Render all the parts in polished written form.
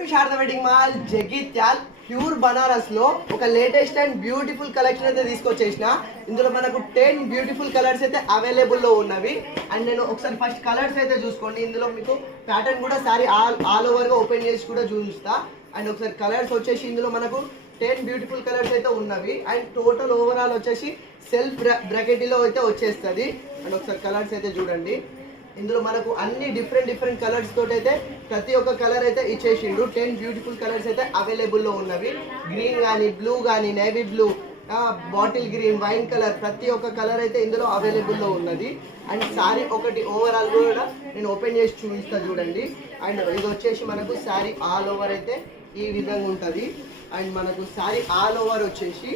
To Sharada wedding mall Jagtial pure Banaras లో ఒక latest and beautiful collection అయితే తీసుకొచ్చేసిన. ఇందులో మనకు 10 బ్యూటిఫుల్ కలర్స్ అయితే అవైలబుల్ లో ఉన్నవి. అండ్ నేను ఒకసారి ఫస్ట్ కలర్స్ అయితే చూసుకోండి. ఇందులో మీకు ప్యాటర్న్ కూడా సారీ ఆల్ ఓవర్ గా ఓపెన్ చేసి కూడా చూపిస్తా. అండ్ ఒకసారి కలర్స్ వచ్చేసి ఇందులో మనకు 10 బ్యూటిఫుల్ కలర్స్ అయితే ఉన్నవి. అండ్ టోటల్ ఓవరాల్ వచ్చేసి సెల్ఫ్ బ్రాకెట్లో అయితే వచ్చేస్తుంది. అండ్ ఒకసారి కలర్స్ అయితే చూడండి. ఇందులో మనకు అన్ని డిఫరెంట్ కలర్స్ తోటి అయితే ప్రతి ఒక్క కలర్ అయితే ఇచ్చేసిండు. 10 బ్యూటిఫుల్ కలర్స్ అయితే అవైలబుల్లో ఉన్నవి. గ్రీన్ కానీ, బ్లూ కానీ, navy blue, bottle green, wine colour, ప్రతి ఒక్క కలర్ అయితే ఇందులో అవైలబుల్లో ఉన్నది. అండ్ శారీ ఒకటి ఓవరాల్ కూడా నేను ఓపెన్ చేసి చూపిస్తా చూడండి. అండ్ ఇది వచ్చేసి మనకు శారీ ఆల్ ఓవర్ అయితే ఈ విధంగా ఉంటుంది. అండ్ మనకు శారీ ఆల్ ఓవర్ వచ్చేసి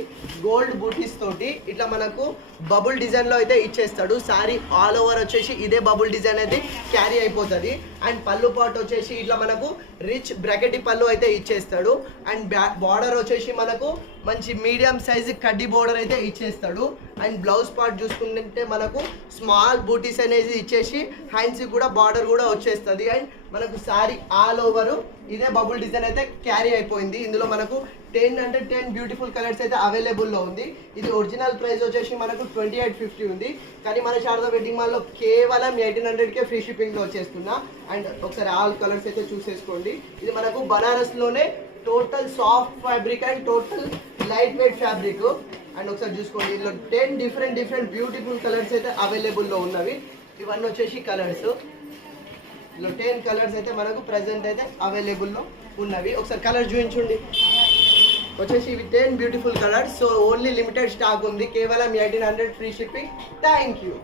గోల్డ్ బూటీస్ తోటి ఇట్లా మనకు బబుల్ డిజైన్లో అయితే ఇచ్చేస్తాడు. శారీ ఆల్ ఓవర్ వచ్చేసి ఇదే బబుల్ డిజైన్ అయితే క్యారీ అయిపోతుంది. అండ్ పళ్ళు పాట్ వచ్చేసి ఇట్లా మనకు రిచ్ బ్రాకెట్ పళ్ళు అయితే ఇచ్చేస్తాడు. అండ్ బార్డర్ వచ్చేసి మనకు మంచి మీడియం సైజ్ కడ్డీ బార్డర్ అయితే ఇచ్చేస్తాడు. అండ్ బ్లౌజ్ పార్ట్ చూసుకుంటే మనకు స్మాల్ బూటీస్ అనేది ఇచ్చేసి హ్యాండ్స్కి కూడా బార్డర్ కూడా వచ్చేస్తుంది. అండ్ మనకు శారీ ఆల్ ఓవర్ ఇదే బబుల్ డిజైన్ అయితే క్యారీ అయిపోయింది. ఇందులో మనకు 10 బ్యూటిఫుల్ కలర్స్ అయితే అవైలబుల్లో ఉంది. ఇది ఒరిజినల్ ప్రైస్ వచ్చేసి మనకు 2850 ఉంది. కానీ మన శారదా వెడ్డింగ్ మాల్లో కేవలం 1800కే ఫ్రీ షిప్పింగ్లో వచ్చేస్తున్నా. అండ్ ఒకసారి ఆల్ కలర్స్ అయితే చూసేసుకోండి. ఇది మనకు బనారస్లోనే total soft fabric and total lightweight fabric. And ఒకసారి చూసుకోండి. ఇందులో 10 డిఫరెంట్ బ్యూటిఫుల్ కలర్స్ అయితే అవైలబుల్లో ఉన్నవి. ఇవన్నీ వచ్చేసి కలర్స్. ఇందులో 10 కలర్స్ అయితే మనకు ప్రజెంట్ అయితే అవైలబుల్లో ఉన్నవి. ఒకసారి కలర్ చూపించండి. వచ్చేసి ఇవి 10 beautiful colours. So only limited stock ఉంది. కేవలం 1800 ఫ్రీ షిప్పింగ్. Thank you.